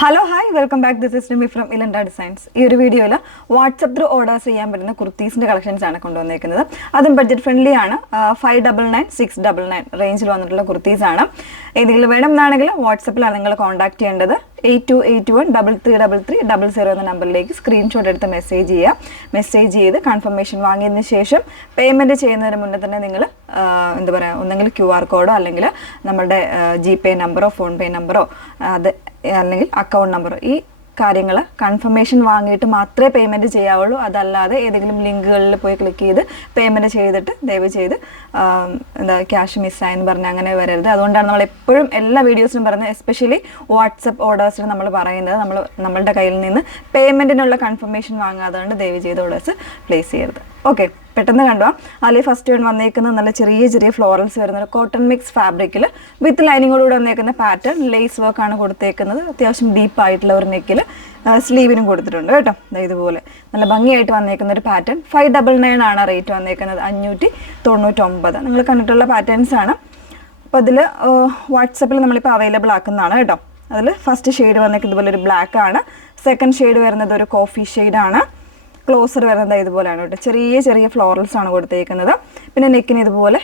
Hello, hi, welcome back. This is Nimi from Ilanda Designs. ഈ ഒരു വീഡിയോയിൽ WhatsApp through orders ചെയ്യാൻ പറ്റുന്ന കുർത്തീസിന്റെ കളക്ഷൻസ് ആണ് കൊണ്ടുവന്നിരിക്കുന്നത്. അതും ബഡ്ജറ്റ് ഫ്രണ്ട്ലി ആണ്. 599 699 റേഞ്ചിൽ വന്നിട്ടുള്ള കുർത്തീസ് ആണ്. ഏതെങ്കിലും വേണമെന്നാണെങ്കിൽ വാട്സ്ആപ്പിലാണ് നിങ്ങൾ കോൺടാക്ട് ചെയ്യേണ്ടത്. 8281333300 എന്ന നമ്പറിലേക്ക് സ്ക്രീൻഷോട്ട് എടുത്ത് മെസ്സേജ് ചെയ്യുക. മെസ്സേജ് ചെയ്ത് കൺഫർമേഷൻ വാങ്ങിയതിന് ശേഷം പേയ്മെൻറ്റ് ചെയ്യുന്നതിന് മുന്നേ തന്നെ നിങ്ങൾ എന്താ പറയുക, ഒന്നെങ്കിൽ QR കോഡോ അല്ലെങ്കിൽ നമ്മുടെ GPay നമ്പറോ ഫോൺപേ നമ്പറോ അത് അല്ലെങ്കിൽ അക്കൗണ്ട് നമ്പറോ ഈ കാര്യങ്ങൾ കൺഫർമേഷൻ വാങ്ങിയിട്ട് മാത്രമേ പേയ്മെൻറ്റ് ചെയ്യാവുള്ളൂ. അതല്ലാതെ ഏതെങ്കിലും ലിങ്കുകളിൽ പോയി ക്ലിക്ക് ചെയ്ത് പേയ്മെൻറ്റ് ചെയ്തിട്ട് ദയവ് ചെയ്ത് എന്താ ക്യാഷ് മിസ്സായെന്ന് പറഞ്ഞ് അങ്ങനെ വരരുത്. അതുകൊണ്ടാണ് നമ്മൾ എപ്പോഴും എല്ലാ വീഡിയോസിലും പറയുന്നത്, എസ്പെഷ്യലി വാട്സപ്പ് ഓർഡേഴ്സിൽ നമ്മൾ പറയുന്നത് നമ്മളുടെ കയ്യിൽ നിന്ന് പേയ്മെൻറ്റിനുള്ള കൺഫർമേഷൻ വാങ്ങാതെ ദയവ് ചെയ്ത് ഓർഡേഴ്സ് പ്ലേസ് ചെയ്യരുത്. ഓക്കെ, പെട്ടെന്ന് കണ്ടുപോകാം. അതിൽ ഫസ്റ്റ് വൺ വന്നേക്കുന്നത് നല്ല ചെറിയ ഫ്ലോറൽസ് വരുന്ന ഒരു കോട്ടൺ മിക്സ് ഫാബ്രിക്കിൽ വിത്ത് ലൈനിങ്ങോടുകൂടെ വന്നേക്കുന്ന പാറ്റേൺ ലേസ് വർക്കാണ് കൊടുത്തേക്കുന്നത്. അത്യാവശ്യം ഡീപ്പായിട്ടുള്ള ഒരു നെക്കിൽ സ്ലീവിനും കൊടുത്തിട്ടുണ്ട് കേട്ടോ. ഇതുപോലെ നല്ല ഭംഗിയായിട്ട് വന്നേക്കുന്ന ഒരു പാറ്റേൺ. 599 ആണ് റേറ്റ് വന്നേക്കുന്നത്, 599. നിങ്ങൾ കണ്ടിട്ടുള്ള പാറ്റേൺസ് ആണ്. അപ്പോൾ അതിൽ വാട്സപ്പിൽ നമ്മളിപ്പോൾ അവൈലബിൾ ആക്കുന്നതാണ് കേട്ടോ. അതിൽ ഫസ്റ്റ് ഷെയ്ഡ് വന്നേക്കുന്നത് ഇതുപോലെ ഒരു ബ്ലാക്ക് ആണ്. സെക്കൻഡ് ഷെയ്ഡ് വരുന്നത് ഒരു കോഫി ഷെയ്ഡാണ്. ക്ലോസർ വരുന്നത് ഇതുപോലെയാണ് കേട്ടോ. ചെറിയ ഫ്ലോറൽസ് ആണ് കൊടുത്തേക്കുന്നത്. പിന്നെ നെക്കിന് ഇതുപോലെ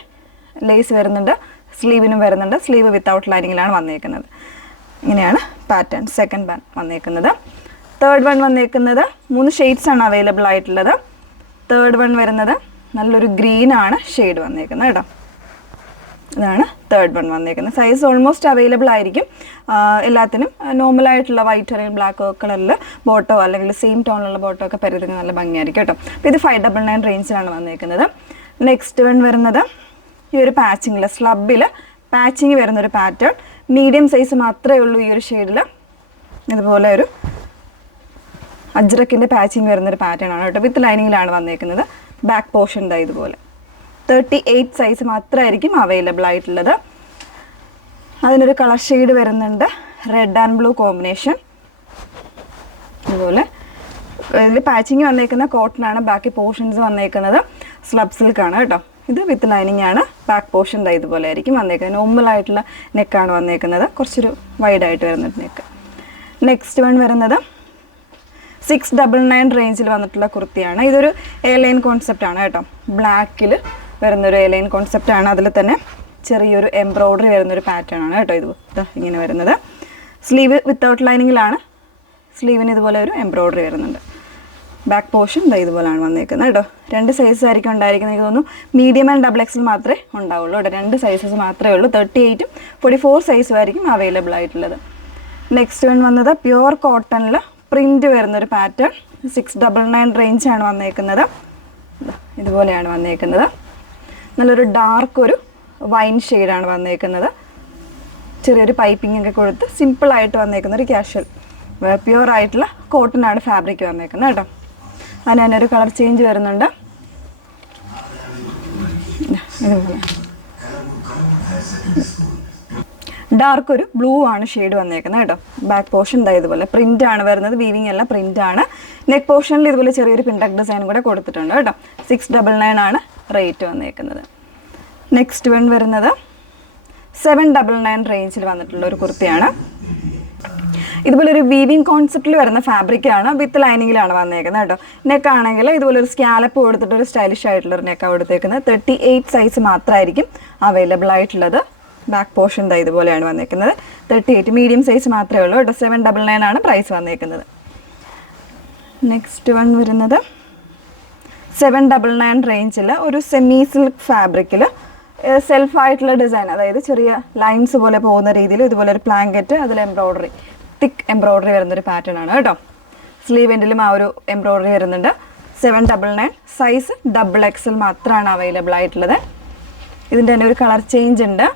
ലേസ് വരുന്നുണ്ട്, സ്ലീവിനും വരുന്നുണ്ട്. സ്ലീവ് വിത്തൗട്ട് ലൈനിങ്ങിലാണ് വന്നേക്കുന്നത്. ഇങ്ങനെയാണ് പാറ്റേൺ. സെക്കൻഡ് വൺ വന്നേക്കുന്നത്. തേർഡ് വൺ വന്നേക്കുന്നത് 3 ഷെയ്ഡ്സ് ആണ് അവൈലബിൾ ആയിട്ടുള്ളത്. തേർഡ് വൺ വരുന്നത് നല്ലൊരു ഗ്രീൻ ആണ് ഷെയ്ഡ് വന്നേക്കുന്നത് കേട്ടോ. ഇതാണ് തേർഡ് വൺ വന്നേക്കുന്നത്. സൈസ് ഓൾമോസ്റ്റ് അവൈലബിൾ ആയിരിക്കും എല്ലാത്തിനും. നോർമലായിട്ടുള്ള വൈറ്റ് അല്ലെങ്കിൽ ബ്ലാക്ക് കളറിൽ ബോട്ടോ അല്ലെങ്കിൽ സെയിം ടോണിലുള്ള ബോട്ടോ ഒക്കെ പരുവത്തിന് നല്ല ഭംഗിയായിരിക്കും കേട്ടോ. അപ്പോൾ ഇത് 599 റേഞ്ചിലാണ് വന്നേക്കുന്നത്. നെക്സ്റ്റ് വൺ വരുന്നത് ഈ ഒരു പാച്ചിങ്ങിൽ സ്ലബിൽ പാച്ചിങ് വരുന്നൊരു പാറ്റേൺ. മീഡിയം സൈസ് മാത്രമേ ഉള്ളൂ ഈ ഒരു ഷെയ്ഡിൽ. ഇതുപോലെ ഒരു അജ്രക്കിൻ്റെ പാച്ചിങ് വരുന്നൊരു പാറ്റേൺ ആണ് കേട്ടോ. വിത്ത് ലൈനിങ്ങിലാണ് വന്നേക്കുന്നത്. ബാക്ക് പോർഷൻ ഇതുപോലെ 38 സൈസ് മാത്രമായിരിക്കും അവൈലബിൾ ആയിട്ടുള്ളത്. അതിനൊരു കളർ ഷെയ്ഡ് വരുന്നുണ്ട്, റെഡ് ആൻഡ് ബ്ലൂ കോമ്പിനേഷൻ. അതുപോലെ ഇതിൽ പാച്ചിങ് വന്നേക്കുന്ന കോട്ടൺ ആണ്. ബാക്കി പോർഷൻസ് വന്നേക്കുന്നത് സ്ലബ് സിൽക്കാണ് കേട്ടോ. ഇത് വിത്ത് ലൈനിങ് ആണ്. ബാക്ക് പോർഷൻ ഇതുപോലെ ആയിരിക്കും വന്നേക്കുന്നത്. നോർമലായിട്ടുള്ള നെക്കാണ് വന്നേക്കുന്നത്, കുറച്ചൊരു വൈഡായിട്ട് വരുന്നൊരു നെക്ക്. നെക്സ്റ്റ് വൺ വരുന്നത് 699 റേഞ്ചിൽ വന്നിട്ടുള്ള കുർത്തിയാണ്. ഇതൊരു എയർലൈൻ കോൺസെപ്റ്റ് ആണ് കേട്ടോ. ബ്ലാക്കിൽ വരുന്നൊരു എയർലൈൻ കോൺസെപ്റ്റ് ആണ്. അതിൽ തന്നെ ചെറിയൊരു എംബ്രോയ്ഡറി വരുന്നൊരു പാറ്റേൺ ആണ് കേട്ടോ. ഇത് ഇങ്ങനെ വരുന്നത്. Sleeve without ലൈനിങ്ങിലാണ്. സ്ലീവിന് ഇതുപോലെ ഒരു എംബ്രോയ്ഡറി വരുന്നുണ്ട്. ബാക്ക് പോർഷൻ ഇതുപോലെയാണ് വന്നേക്കുന്നത് കേട്ടോ. 2 സൈസ് ആയിരിക്കും ഉണ്ടായിരിക്കുന്നത്. എനിക്ക് തോന്നുന്നു മീഡിയം ആൻഡ് ഡബിൾ എക്സൽ മാത്രമേ ഉണ്ടാവുള്ളൂ കേട്ടോ. 2 സൈസസ് മാത്രമേ ഉള്ളൂ. 38ഉം 44 സൈസും ആയിരിക്കും അവൈലബിൾ ആയിട്ടുള്ളത്. നെക്സ്റ്റ് വൺ വന്നത് പ്യുവർ കോട്ടണിൽ പ്രിൻറ്റ് വരുന്നൊരു പാറ്റേൺ. 699 റേഞ്ചാണ് വന്നേക്കുന്നത്. ഇതുപോലെയാണ് വന്നേക്കുന്നത്. നല്ലൊരു ഡാർക്ക് ഒരു വൈൻ ഷെയ്ഡാണ് വന്നേക്കുന്നത്. ചെറിയൊരു പൈപ്പിംഗ് ഒക്കെ കൊടുത്ത് സിമ്പിളായിട്ട് വന്നേക്കുന്ന ഒരു ക്യാഷ്വൽ പ്യുവർ ആയിട്ടുള്ള കോട്ടൺ ആണ് ഫാബ്രിക് വന്നേക്കുന്നത് കേട്ടോ. അതിന് തന്നെ ഒരു കളർ ചേഞ്ച് വരുന്നുണ്ട്. ഇതുപോലെ ഡാർക്ക് ഒരു ബ്ലൂ ആണ് ഷെയ്ഡ് വന്നേക്കുന്നത് കേട്ടോ. ബാക്ക് പോർഷൻ ഇതുപോലെ പ്രിന്റ് ആണ് വരുന്നത്. വീവിങ് അല്ല, പ്രിന്റ് ആണ്. നെക്ക് പോർഷനിൽ ഇതുപോലെ ചെറിയൊരു പിൻടക്ക് ഡിസൈൻ കൂടെ കൊടുത്തിട്ടുണ്ട് കേട്ടോ. 699 ആണ് റേറ്റ് വന്നേക്കുന്നത്. നെക്സ്റ്റ് വൺ വരുന്നത് 799 റേഞ്ചിൽ വന്നിട്ടുള്ള ഒരു കുർത്തിയാണ്. ഇതുപോലെ ഒരു വീവിങ് കോൺസെപ്റ്റിൽ വരുന്ന ഫാബ്രിക്കാണ്. വിത്ത് ലൈനിങ്ങിലാണ് വന്നേക്കുന്നത് കേട്ടോ. നെക്ക് ആണെങ്കിൽ ഇതുപോലെ ഒരു സ്കാലപ്പ് കൊടുത്തിട്ട് ഒരു സ്റ്റൈലിഷ് ആയിട്ടുള്ളൊരു നെക്കാണ് കൊടുത്തേക്കുന്നത്. 38 സൈസ് മാത്രമായിരിക്കും അവൈലബിൾ ആയിട്ടുള്ളത്. ബാക്ക് പോർഷൻ ഇതുപോലെയാണ് വന്നേക്കുന്നത്. 38 മീഡിയം സൈസ് മാത്രമേ ഉള്ളൂ കേട്ടോ. 799 ആണ് പ്രൈസ് വന്നേക്കുന്നത്. നെക്സ്റ്റ് വൺ വരുന്നത് 799 റേഞ്ചിൽ ഒരു സെമി സിൽക്ക് ഫാബ്രിക്കിൽ സെൽഫായിട്ടുള്ള ഡിസൈൻ, അതായത് ചെറിയ ലൈൻസ് പോലെ പോകുന്ന രീതിയിൽ ഇതുപോലെ ഒരു ബ്ലാങ്കറ്റ്, അതിൽ എംബ്രോയ്ഡറി, തിക്ക് എംബ്രോയ്ഡറി വരുന്നൊരു പാറ്റേൺ ആണ് കേട്ടോ. സ്ലീവ് എൻഡിലും ആ ഒരു എംബ്രോയ്ഡറി വരുന്നുണ്ട്. 799 സൈസ് ഡബിൾ എക്സൽ മാത്രമാണ് അവൈലബിൾ ആയിട്ടുള്ളത്. ഇതിൻ്റെ തന്നെ ഒരു കളർ ചേഞ്ച് ഉണ്ട്.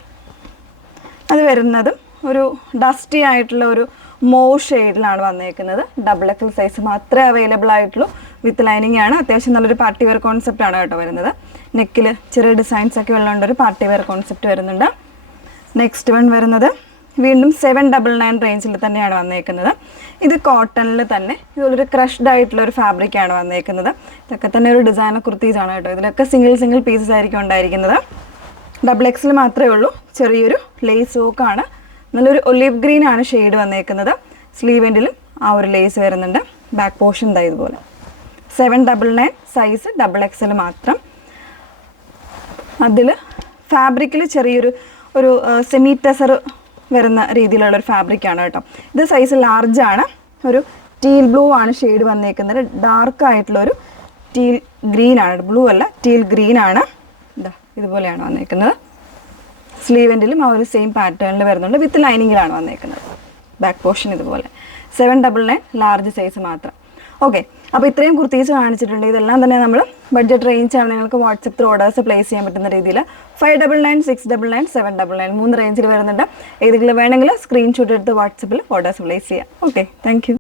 അത് വരുന്നതും ഒരു ഡസ്റ്റി ആയിട്ടുള്ള ഒരു മോവ് ഷെയ്ഡിലാണ് വന്നേക്കുന്നത്. ഡബിൾ എക്സൽ സൈസ് മാത്രമേ അവൈലബിൾ ആയിട്ടുള്ളൂ. വിത്ത് ലൈനിങ് ആണ്. അത്യാവശ്യം നല്ലൊരു പാർട്ടി വെയർ കോൺസെപ്റ്റ് ആണ് കേട്ടോ വരുന്നത്. നെക്കിൽ ചെറിയ ഡിസൈൻസ് ഒക്കെ ഉള്ളതുകൊണ്ട് ഒരു പാർട്ടി വെയർ കോൺസെപ്റ്റ് വരുന്നുണ്ട്. നെക്സ്റ്റ് വൺ വരുന്നത് വീണ്ടും 799 റേഞ്ചിൽ തന്നെയാണ് വന്നേക്കുന്നത്. ഇത് കോട്ടണിൽ തന്നെ ഇതുപോലൊരു ക്രഷ്ഡ് ആയിട്ടുള്ള ഒരു ഫാബ്രിക്കാണ് വന്നേക്കുന്നത്. ഇതൊക്കെ തന്നെ ഒരു ഡിസൈനർ കുർത്തീസാണ് കേട്ടോ. ഇതിലൊക്കെ സിംഗിൾ പീസസ് ആയിരിക്കും ഉണ്ടായിരിക്കുന്നത്. ഡബിൾ എക്സിൽ മാത്രമേ ഉള്ളൂ. ചെറിയൊരു ലേസ് വർക്കാണ്. നല്ലൊരു ഒലിവ് ഗ്രീൻ ആണ് ഷെയ്ഡ് വന്നേക്കുന്നത്. സ്ലീവെൻറ്റിലും ആ ഒരു ലേസ് വരുന്നുണ്ട്. ബാക്ക് പോർഷൻ ദാ ഇതുപോലെ. 799 സൈസ് XXL മാത്രം. അതിൽ ഫാബ്രിക്കിൽ ചെറിയൊരു സെമി ടെസർ വരുന്ന രീതിയിലുള്ളൊരു ഫാബ്രിക്കാണ് കേട്ടോ. ഇത് സൈസ് ലാർജാണ്. ഒരു ടീൽ ബ്ലൂ ആണ് ഷെയ്ഡ് വന്നേക്കുന്നത്. ഡാർക്ക് ആയിട്ടുള്ളൊരു ടീൽ ഗ്രീൻ ആണ്, ബ്ലൂ അല്ല ടീൽ ഗ്രീൻ ആണ്. ഇതാ ഇതുപോലെയാണ് വന്നേക്കുന്നത്. സ്ലീവെൻറ്റിലും ആ ഒരു സെയിം പാറ്റേണിൽ വരുന്നുണ്ട്. വിത്ത് ലൈനിങ്ങിലാണ് വന്നേക്കുന്നത്. ബാക്ക് പോർഷൻ ഇതുപോലെ. 799 ലാർജ് സൈസ് മാത്രം. ഓക്കെ, അപ്പോൾ ഇത്രയും കുർത്തീസ് കാണിച്ചിട്ടുണ്ട്. ഇതെല്ലാം തന്നെ നമ്മൾ ബഡ്ജറ്റ് റേഞ്ചാണ്. നിങ്ങൾക്ക് വാട്സപ്പ് ത്രൂ ഓർഡേഴ്സ് പ്ലേസ് ചെയ്യാൻ പറ്റുന്ന രീതിയിൽ 599, 699, 799 3 റേഞ്ചിൽ വരുന്നുണ്ട്. ഏതെങ്കിലും വേണമെങ്കിൽ സ്ക്രീൻഷോട്ട് എടുത്ത് വാട്സപ്പിൽ ഓർഡേഴ്സ് പ്ലേസ് ചെയ്യാം. Okay, thank you.